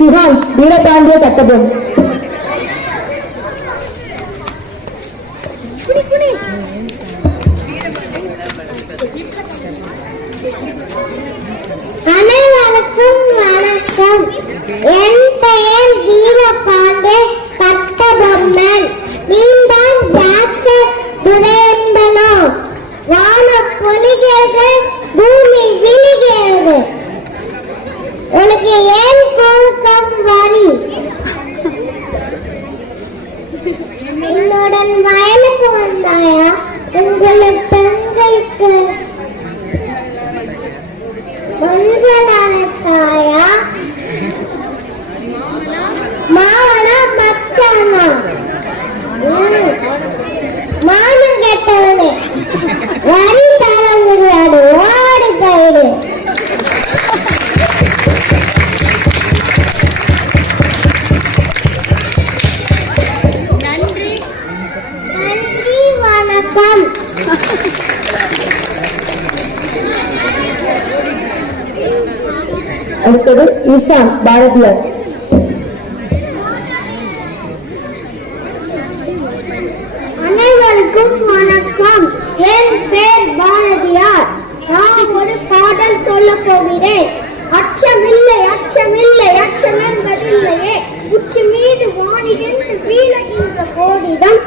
Sihan Veerapandiya Kattabomman. அனைவருக்கும் வணக்கம். என் பெயர் வீரபாண்டிய கட்டபொம்மன். நீந்தான் ஜாக்கெட் துரையன்பனோ. வானம் பொழிகிறது, பூமி விழுகிறது. உனக்கு ஏன் கூட்டம் வரி? என்னுடன் வயலுக்கு வந்தாயா? உங்களுக்கு பெண்களுக்கு மஞ்சள் அரைத்தாயா? மாவனா மச்சானா? மானம் கெட்டவனே, வரி தர முடியாது, ஓடி போயிடு. அடுத்தது ஈஷான் பாரதியார். அனைவருக்கும் வணக்கம். என் பேர் பாரதியார். நான் ஒரு பாடல் சொல்ல போகிறேன். அச்சமில்லை அச்சமில்லை அச்சம் என்பதில்லையே, உச்சி மீது வானிலிருந்து வீழுகின்ற கோடிடம்